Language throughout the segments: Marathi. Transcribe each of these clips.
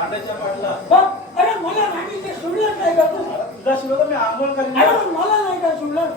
बघ अरे मला नाही ते सोडलं नाही का तू? तुझा शिवाय मी आंघोळ करीन. अरे मला नाही का सोडलं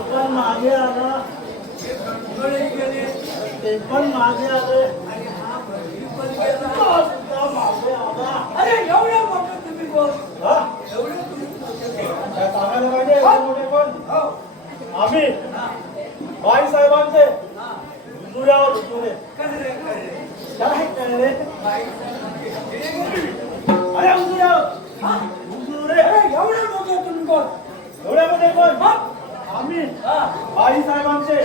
पण मागे मागे आले आणि हा पण मागे आला अरे मोठं तुम्ही हा? एवढं तुम्ही सांगायला पाहिजे मोठे पण आम्ही बाई साहेबांचे. कळले कळले काय बाई अरे हा? हुजुरे अरे एवढं मोठं तुम्ही आम्ही हा? बाई साहेबांचे.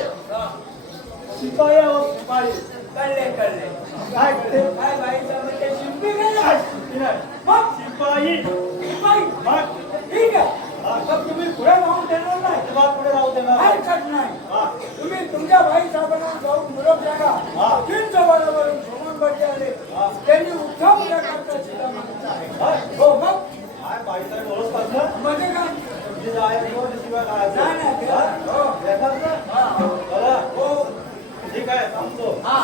शिपाई आहोत शिपाई. कळले कळले. काय कळले काय बाईचा म्हणजे शिंपी काय शिपाई शिपाई. शिपाई. मग ठीक आहे. मग तुम्ही पुढे जाऊन देणार नाही तुला पुढे राहू दे ना हरकत नाही. तुम्ही तुमच्या भाई साहेबांना जाऊन निरोप द्या हा. तीन जवळवरून सोमन बड्डे आले. त्यांनी उत्तम प्रकारचा चिता मागितला आहे हा? मग काय ओळखतात म्हणजे काय जे जायचं ते शिवाय खायचं. नाही, नाही, ते- हा? हो. देतात ना? हा. बरं? हो ठीक आहे सांगतो हा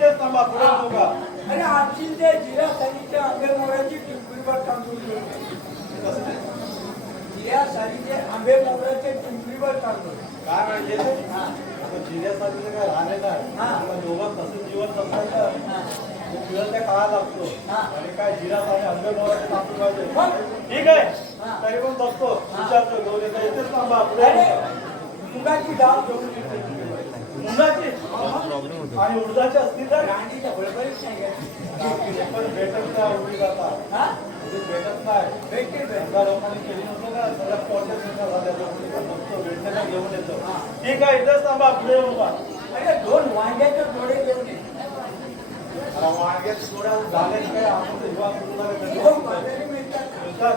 इथेच थांबा पुढे का अरे आमची ते जिल्हा सालीच्या आंबे मोहराची पिंपरीवर तांदूळ? जिल्हा सालीचे आंबे मोहराचे पिंपरीवर तांदूळ काय माहितीये हा. आता जिल्ह्यासाठी काय राहिलेलं आहे हा. आपण दोघं तसं जीवन जगतायचं हा. त्या काळा लागतो. आणि काय जिल्ह्यासाठी अंग मोहराचे तांदूळ पाहिजे? ठीक आहे हा. तरी पण बघतो. विचारतो येतो इथेच थांबा मुगाची डाळ घेऊन आणि उडदाची असतील तर? भेटत नाही उडी जातात हा? भेटत नाही. लोकांनी केली नव्हतं सगळ्या बघतो घेऊन येतो. ठीक आहे इथेच थांबा पुढे अरे दोन वांग्याचे घेऊन ये. वांग्यात झाले काय? आपण? हा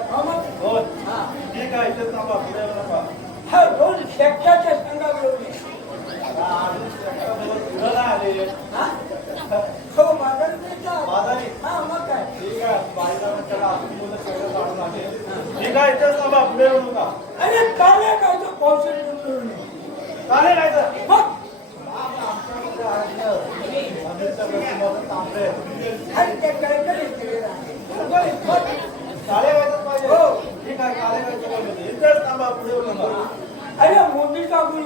हा. ठीक आहे इथेच थांबा पुढे नका हा, दोन शेकटाचे संघा घेऊन हो बाजारी मिळतात. हा मग काय ठीक आहे बाईला त्याला अजून मुलं सगळं काढून आले ठीक आहे इथेच पुढे येऊ नका अरे काय तो चालेल तर अरे काय हो. अरे मोदीचा गुण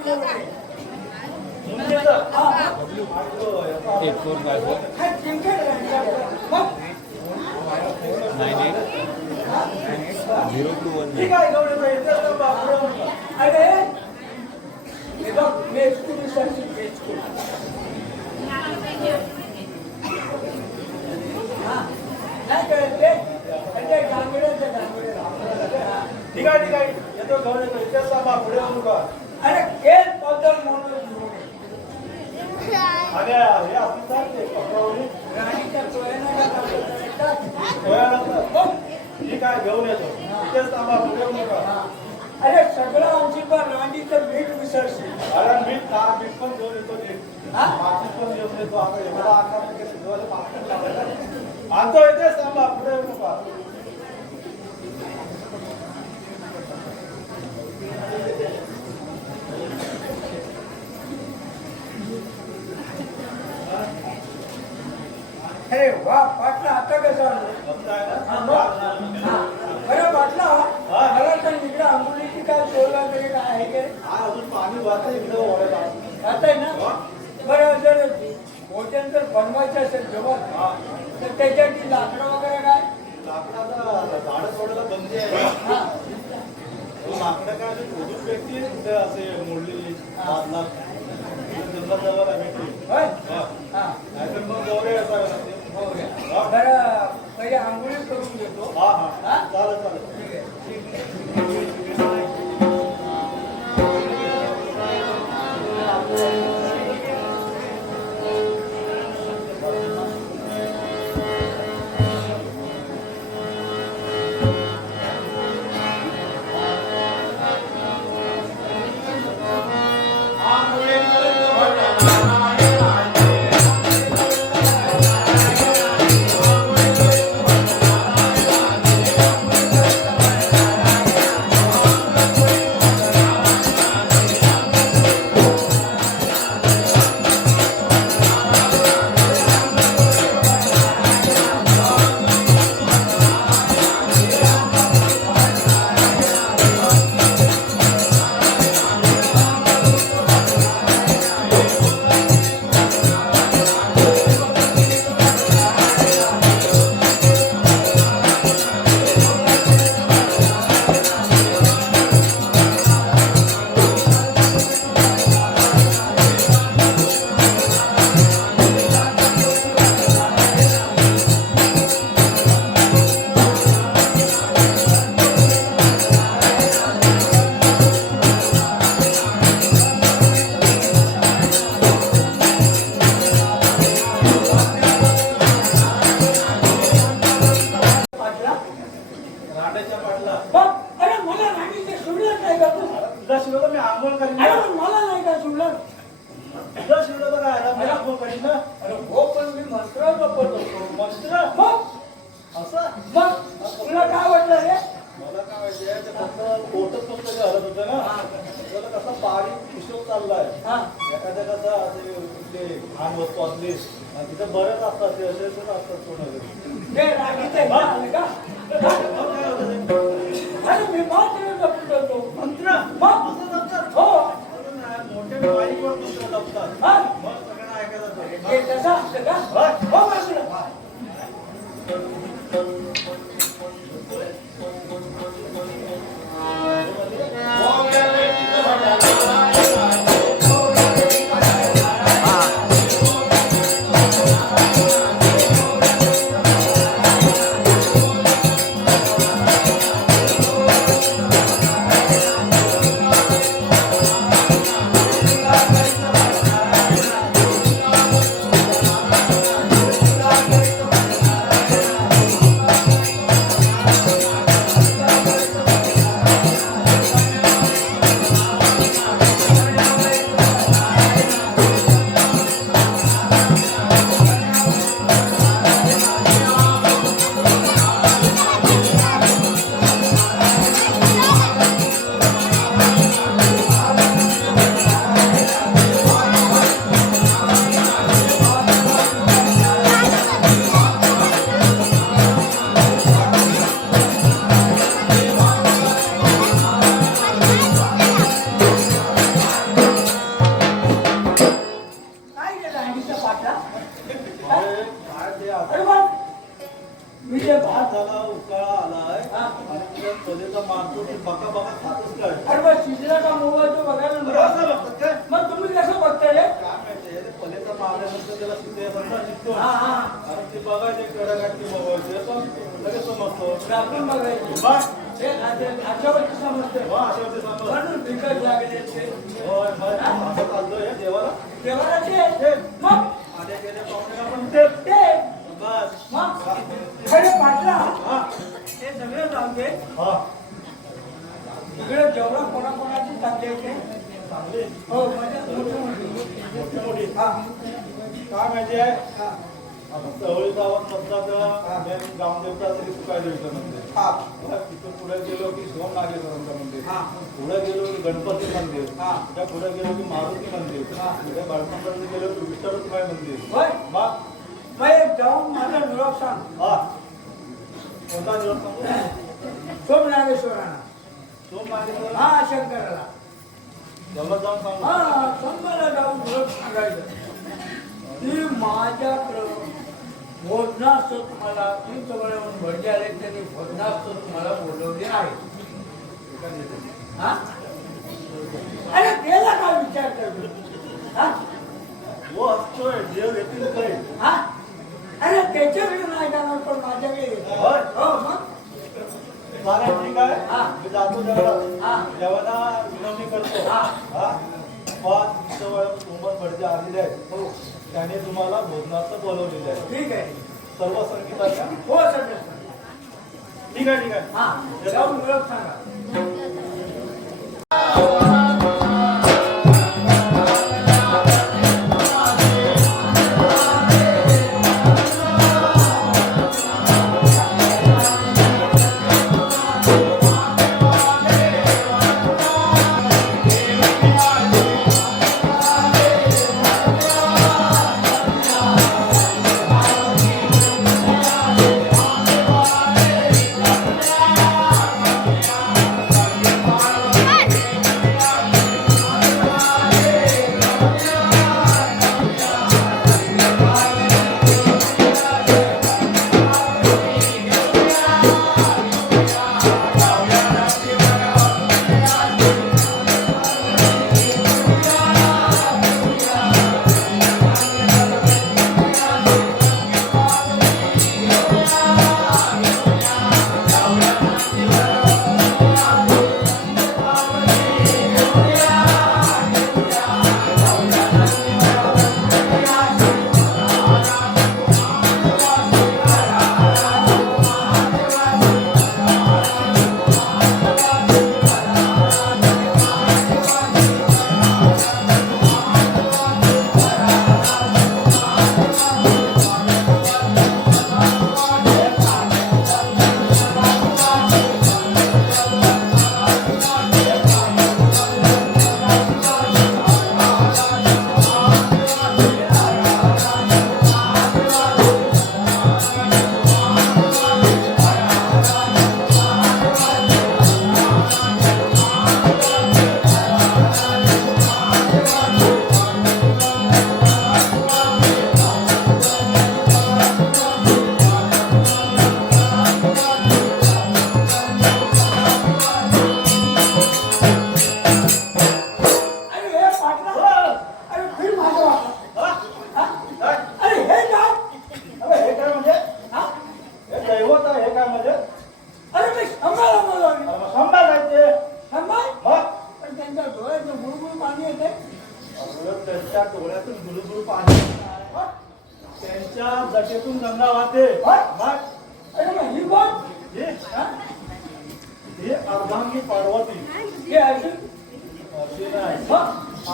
एट फोर फाय फोर हा, जिंकेल राणी. मग nine eight zero two one ठीक आहे गौरी बाई, इथेच थांबा पुढे येऊ नका अरे हे बघ मेचकुली साठी मेचकुली हा नाही कळत ते म्हणजे डांगड्याचं डांगडे ठीक आहे ठीक आहे येतो गौरी बाई, इथेच थांबा पुढे येऊ नका अरे केस बद्दल म्हणून तर. घेऊन येतो? तिथेच थांबा पुढे येऊ नका. अरे सगळं आमची पण राणीचं मीठ विसरशील अरे मी का? मी पण घेऊन येतो ते. हा? माती पण घेऊन येतो आता एवढा आकार. आणतो इथेच थांबा पुढे येऊ नका. अरे वा पाटला आता कसं हा. बरं पाटला मला तर इकडे आंबोलीची काय सोडला तरी काय आहे काय अजून पाणी वाहतं इकडे आता आहे ना? बरं जर मोठ्यान जर बनवायचं असेल जेवण हा तर त्याच्यासाठी लाकडं वगैरे काय? लाकडाचा झाडं सोडायला बंदी आहे लाकडं काय असे शोधून कुठे असे मोडलेली आहे भेटली नाहीतर मग बरं पहिले आंघोळी करून घेतो हा हा? हा? चालेल चालेल. Bye. अरे, बघ मी जे भात झाला उकाळा आलाय हा. आणि मारतो ती बका बका खातच काय? अरे बघ शिजला का मोबाईल तो बघायला बरं, नको. असं बघतात काय? मग तुम्ही कसं बघताय रे? काय मारल्यानंतर त्याला शिकतो. हा आणि ते बघायचे कडक आणि ते बघायचे पण लगेच समजतो. आपण बघायचं. मग आजच्या- आजच्यावरती समजतंय मग अशा वेळी समज म्हणून बिकट लागले ते. होय, मग असं चाललोय देवाला. देवाला ते. मग ते मग खरे पाटला ते सगळं जाऊ दे इकडे जेवढा हो. म्हणजे मोठी मोठी काय माहिती आहे चवळी गावात नसतात मेन ग्रामदेवता तरी सुकाय देवीचं मंदिर हा. तिथून पुढे गेलो की सोम नागेश्वरांचं मंदिर. हा. पुढे गेलो की गणपती मंदिर. हा. त्या पुढे गेलो की मारुती मंदिर. हा. पुढे बाळकांपर्यंत गेलो की मंदिर. मग मग एक जाऊन माझा निरोप सांग. हा. कोणता दिवस सांगू? सोमनागेश्वरांना सोम नागेश्वर हा शंकराला. जवळ जाऊन सांगू? हा जाऊन निरोप सांगायचं. की माझ्याकडं भोजनाचं तुम्हाला ती जवळ येऊन भटजी आले त्यांनी भोजनाचं तुम्हाला बोलवले आहे. हा? अरे त्याला काय विचार करतो? हा? वो असतोय देव येतील काही. हा? अरे त्याच्याकडे नाही जाणार पण माझ्याकडे. होय. हो मग? चालेल ठीक आहे. हा. मी जातो. देवाला विनवणी करतो. हा. पाच वेळेस उमर भटजे आलेले आहेत. हो. त्याने तुम्हाला भोजनाचं बोलवलेलं आहे. ठीक आहे. सर्व संगीताच्या? हो सगळं ठीक आहे ठीक आहे. हा. निरोप सांगा.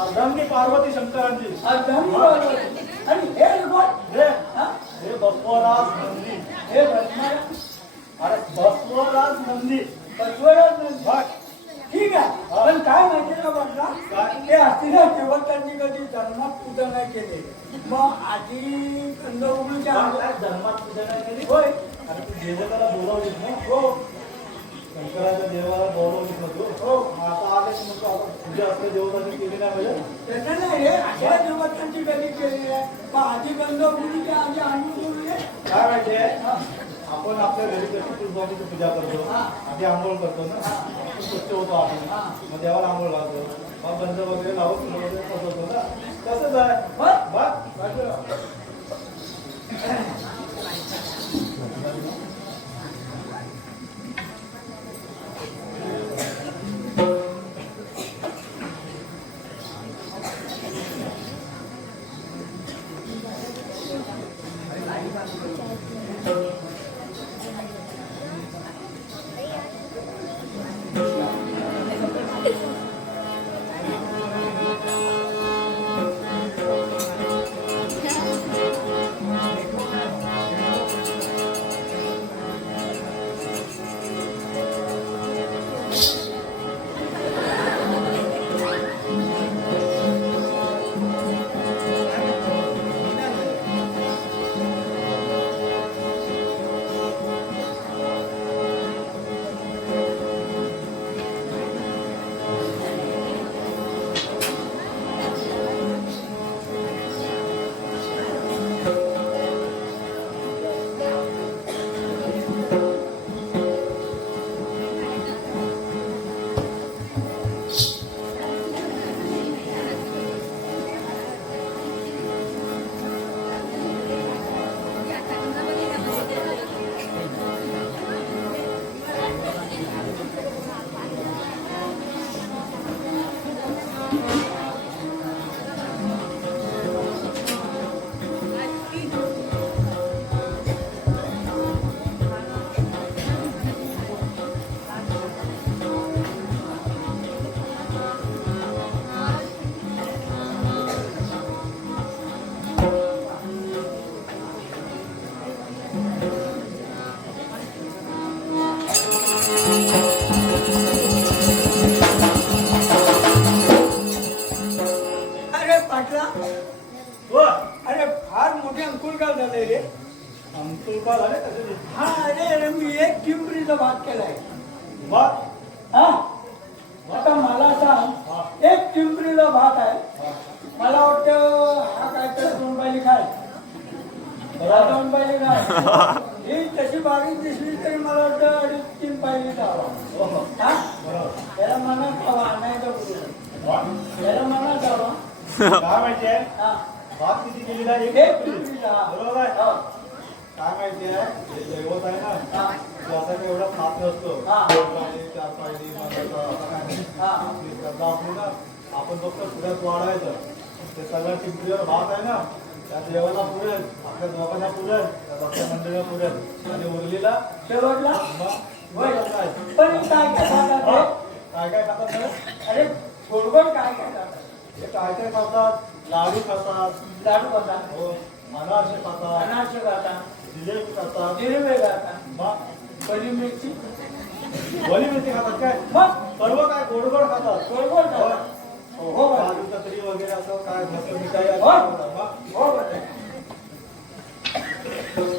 मग अर्धांगी पार्वती शंकरांची. पार्वती. आणि हे कोण हे हा? हे बसवराज नंदी. हे अरे बसवराज नंदी. बसवराज. बघ ठीक आहे. पण काय माहिती का म्हटला? ते असतील तेव्हा त्यांनी कधी जन्मात पूजा नाही केले. मग आधी कंद उघडूच्या काय धर्मात पूजा नाही केली? होय. अरे तू देवताला बोलावलीस ना? हो. शंकराच्या देवाला बोलावलीस ना तू. हो. आता आले मग आता पूजा असते देवताची केली नाही म्हणजे त्याचं नाही अशा देवतांची कधी केली आहे. मग आधी गंगा उघडूच्या आधी आणून काय माहितीये आपण आपल्या घरी कशी तुळजाभवानीची पूजा करतो. आधी आंघोळ करतो ना. स्वच्छ होतो आपण. मग देवाला आंघोळ घालतो. मग बंद वगैरे लावून वगैरे सजवतो ना. तसंच आहे. ही तशी बारीक दिसली तरी मला वाटतं अडीच तीन पाहिली खावा बरोबर त्याला मनात खावा नाही तर. त्याला मनात खावा काय माहितीये हा. भात किती केलेला एक. बरोबर आहे. काय माहितीये दैवत आहे ना. एवढा हा. दोन पायली, चार. हा. आपली ना आपण फक्त पुढ्यात वाढायचं. ते सगळं चिंपरीवर भात आहे ना. त्या देवाला पुरेल आपल्या दोघांना पुरेल त्या भक्त मंडळाला पुरेल आणि उरलेला शेवटला मग होय. मग काय पण हे काय काय खातात हा? काय काय खातात? अरे गोडगोड काय काय खातात हे काय काय खातात? लाडू खातात. लाडू खातात हो अनारसे खातात. अनारसे खातात जिलेबी खातात. जिलेबी खातात मग कली मिरची. वली मिरची खातात काय? मग सर्व काय? गोडगोड खातात. गोडगोड खातात. हो हो. काजू कतरी वगैरे असं काय? मस्त मिठाई असं हो. मग हो. बरं.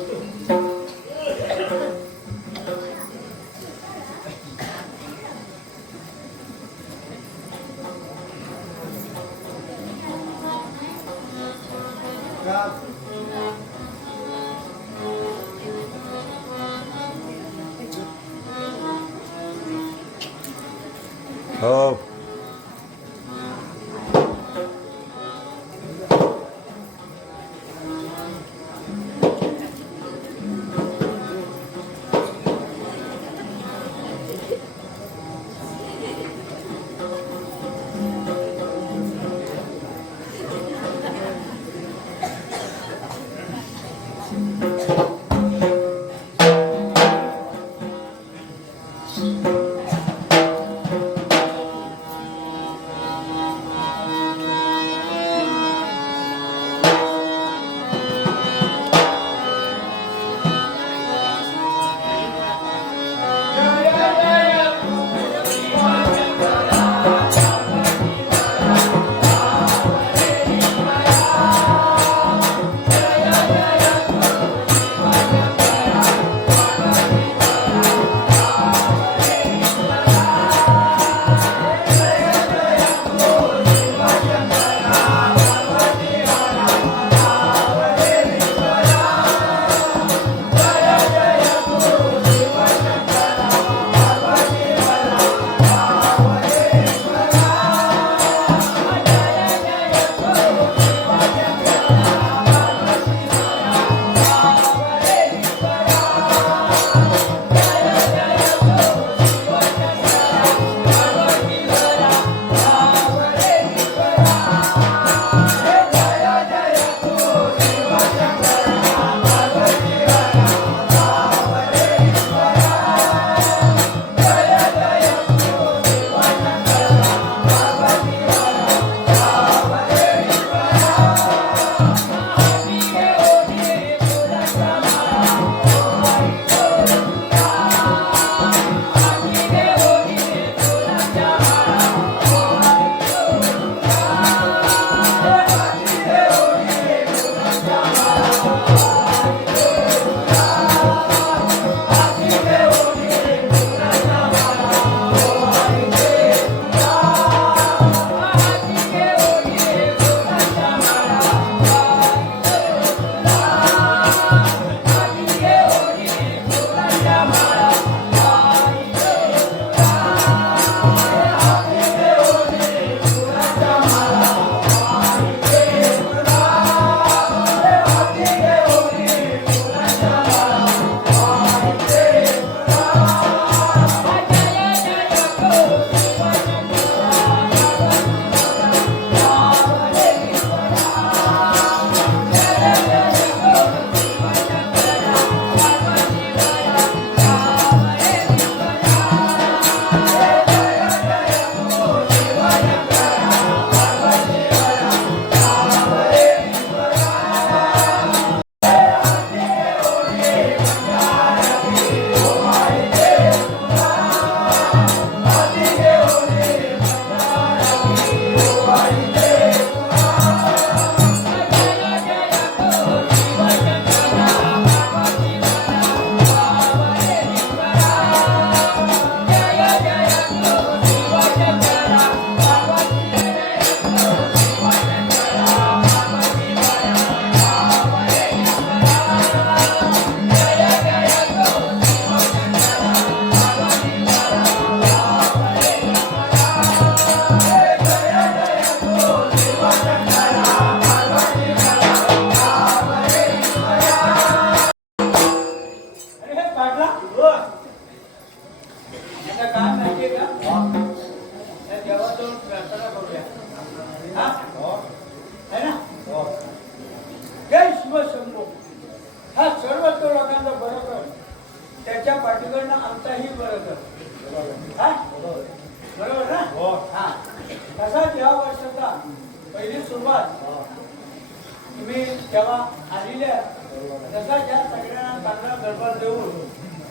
चांगला देऊन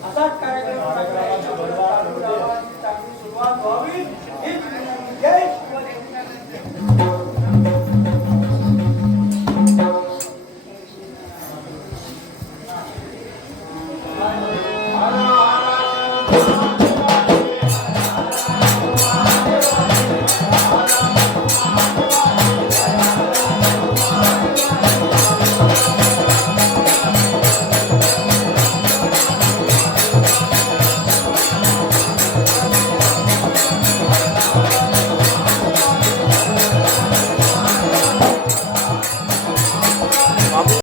असाच कार्यक्रम चांगली सुरुवात व्हावी.